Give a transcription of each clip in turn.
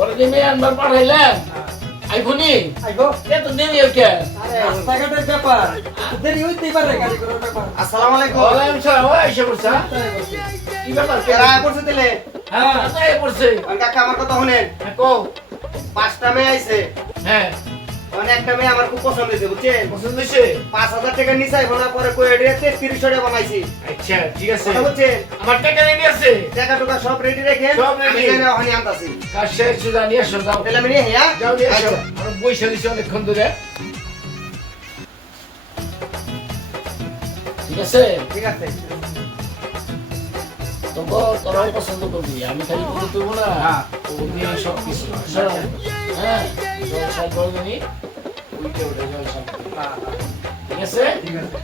ওরা যে মেয়ে আনবার পাঠাইলেন আইফোনি আইগো এত দেরি হচ্ছে আরে রাস্তাঘাটের ব্যাপার দেরি হইতেই পারে গাড়ি ঘোড়ার ব্যাপার। আসসালামু আলাইকুম। ওয়ালাইকুম সালাম ওই এসে পড়ছে কি ব্যাপার কেরা করছে দিলে? হ্যাঁ কোথায় পড়ছে কাকা আমার কথা শুনেন। হ্যাঁ কো 5টা মেয়ে আইছে। হ্যাঁ মানে একটা মেয়ে আমার খুব পছন্দ হয়েছে বুঝছেন? পছন্দ হয়েছে 5000 টাকা নিচে আইফোন পরে কই এডিয়া 3300 টাকা বানাইছি। আচ্ছা ঠিক আছে কথা বুঝছেন? আমার টাকা রেডি আছে টাকা টুকা সব রেডি রেখেন। সব ready। আমি জানি ওখানে আনতাছি। কাজ শেষ সুদা নিয়ে এসো যাও তাহলে আমি নিয়ে হ্যাঁ যাও নিয়ে এসো আচ্ছা। আমার বইসা দিছি অনেকক্ষণ ধরে ঠিক আছে ঠিক আছে। তবু তোরাও পছন্দ করবি আমি খালি বলতে তুলবো না ও নিয়ে সব কিছু হ্যাঁ জলসা করবি উইটে উঠে জলসা ঠিক আছে ঠিক আছে।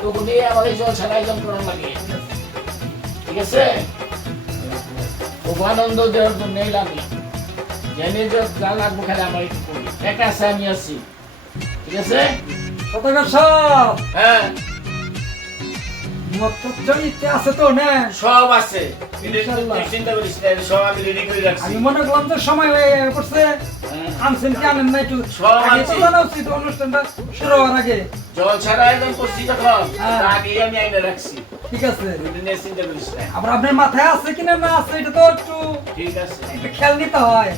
তোকে নিয়ে আমার এই জলসার আয়োজন করার লাগে ঠিক আছে খুব আনন্দ দেওয়ার জন্য এলাম আমি জেনে যা লাগবো খালি আমার একটু করবি একা আছে আমি আছি ঠিক আছে কতকার সব হ্যাঁ মত চলিতে আছে তো না? সব আছে কিন্তু ইনশাআল্লাহ। তুই চিন্তা করিস না সব আমি রেডি করে রাখছি আমি মনে করলাম তো সময় হয়ে পড়ছে হ্যাঁ। আনছেন কি আনেন না একটু সব আগে তো আনছি। জানা উচিত অনুষ্ঠানটা শুরু হওয়ার আগে। জলসার আয়োজন করছি যখন হ্যাঁ। আগে আমি আইনে রাখছি ঠিক আছে ওইটা নিয়ে চিন্তা করিস না আবার আপনার মাথায় আছে কিনা না আছে এটা তো একটু ঠিক আছে একটু খেয়াল নিতে হয়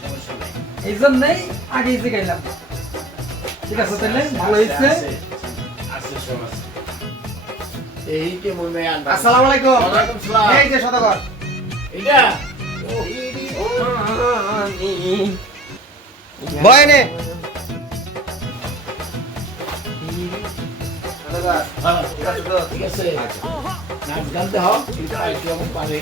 সমস্যা নাই এই জন্যই আগে এসে গেলাম। ঠিক আছে তাহলে ভালো হয়েছে। আছে সব আছে এই যে মই মে আনবা আসসালামু আলাইকুম। ওয়ালাইকুম সালাম এই যে সদাগর। এটা বয় নে। সদাগর। হ্যাঁ ঠিক আছে তো? ঠিক আছে নাচ গানতে হোক কিন্তু আর কেমন পারে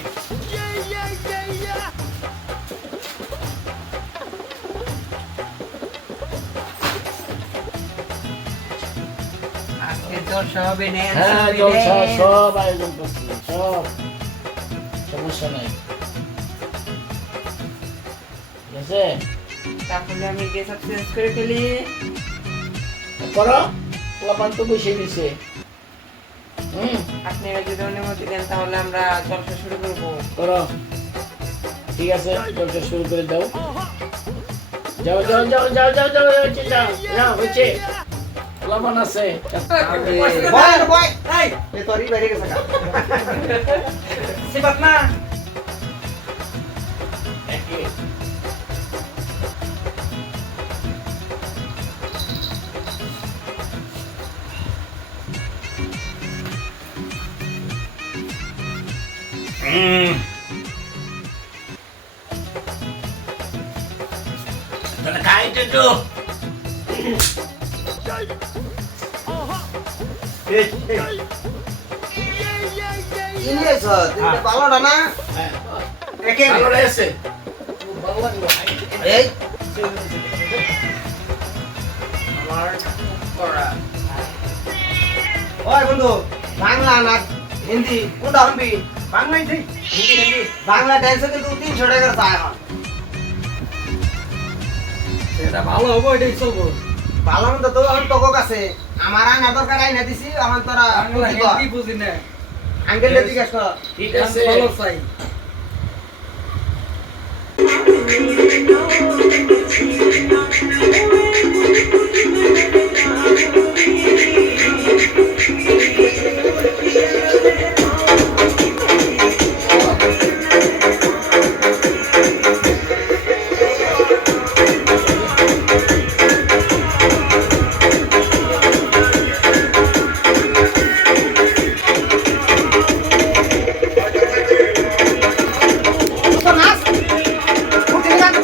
আজকে তো সব এনে হ্যাঁ জলসা সব আয়োজন করছি সব সমস্যা নাই ঠিক আছে তাহলে আমি গেট আপ চেঞ্জ করে ফেলি। করো পোলাপান তো বসে দিছে আপনারা যদি অনুমতি দেন তাহলে আমরা জলসা শুরু করবো। করো ঠিক আছে জলসা শুরু করে দাও যাও যাও যাও যাও যাও যাও হচ্ছে যাও যাও হচ্ছে পোলাপান আছে বয় না বয়। এই এ তোরই বাইরে গেছে কা। সিবাত না একই। তাহলে খাইতে তো কি নিয়েছ? তুমি ভালোটা না? হ্যাঁ একে ভালো রয়েছে ভালো লাগলো এই আমার করা ওই বন্ধু বাংলা না হিন্দি কোনটা শুনবি? বাংলাই ঠিক হিন্দি হিন্দি বাংলা ড্যান্সে কিন্তু 300 টাকা চায় এখন। এটা ভালো হবে এটাই চলবো। ভালো মন্দ তো এখন তোকে কাছে আমার আনা দরকার আইনা দিছি আমার তোরা বাংলা হিন্দি বুঝি না আঙ্কেলে জিজ্ঞেস কর। ঠিক গান আছে ভালো চাই। তো নাচ ফুটি গান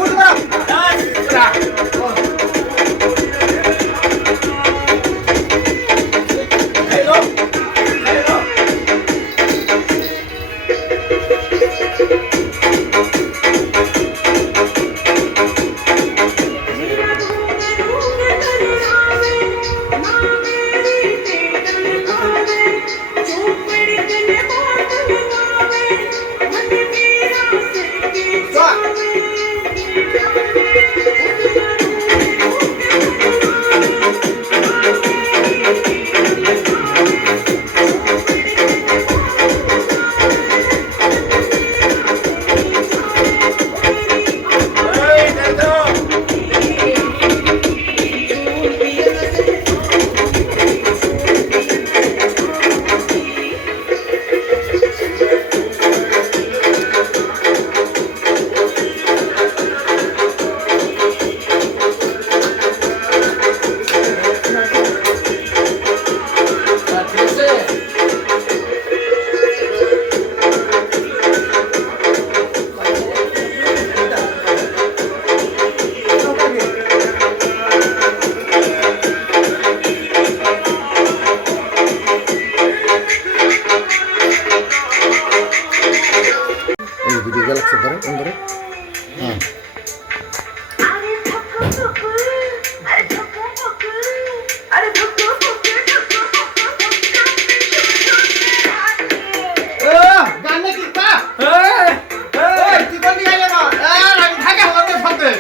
গান নাকি তা ওই তুই কোন দিকে গেল আমি ঢাকা হলাতে ফাতে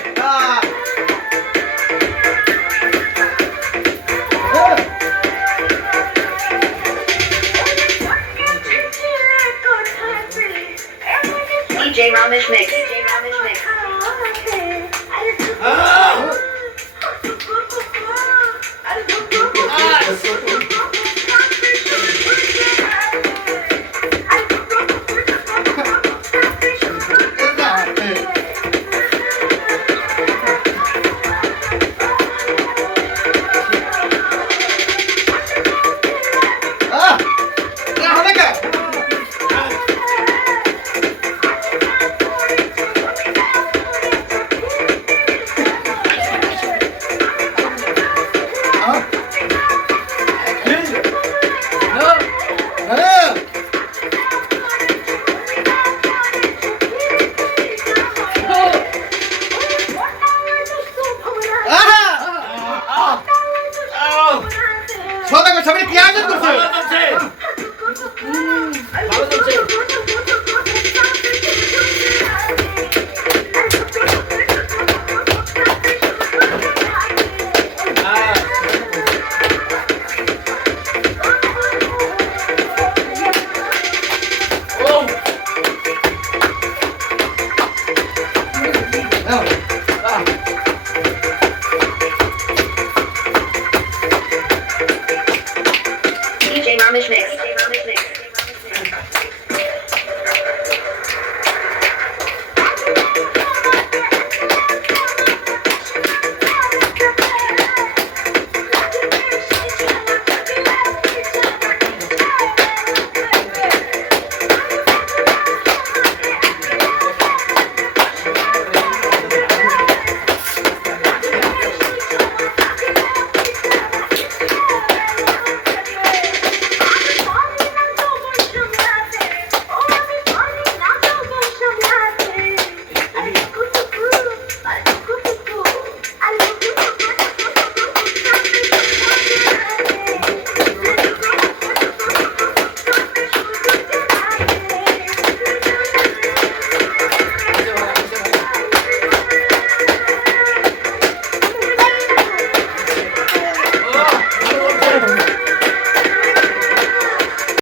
DJ Ramesh Mix. DJ Ramesh Mix. সবাই কি আয়োজন করছে ভালো চলছে নাও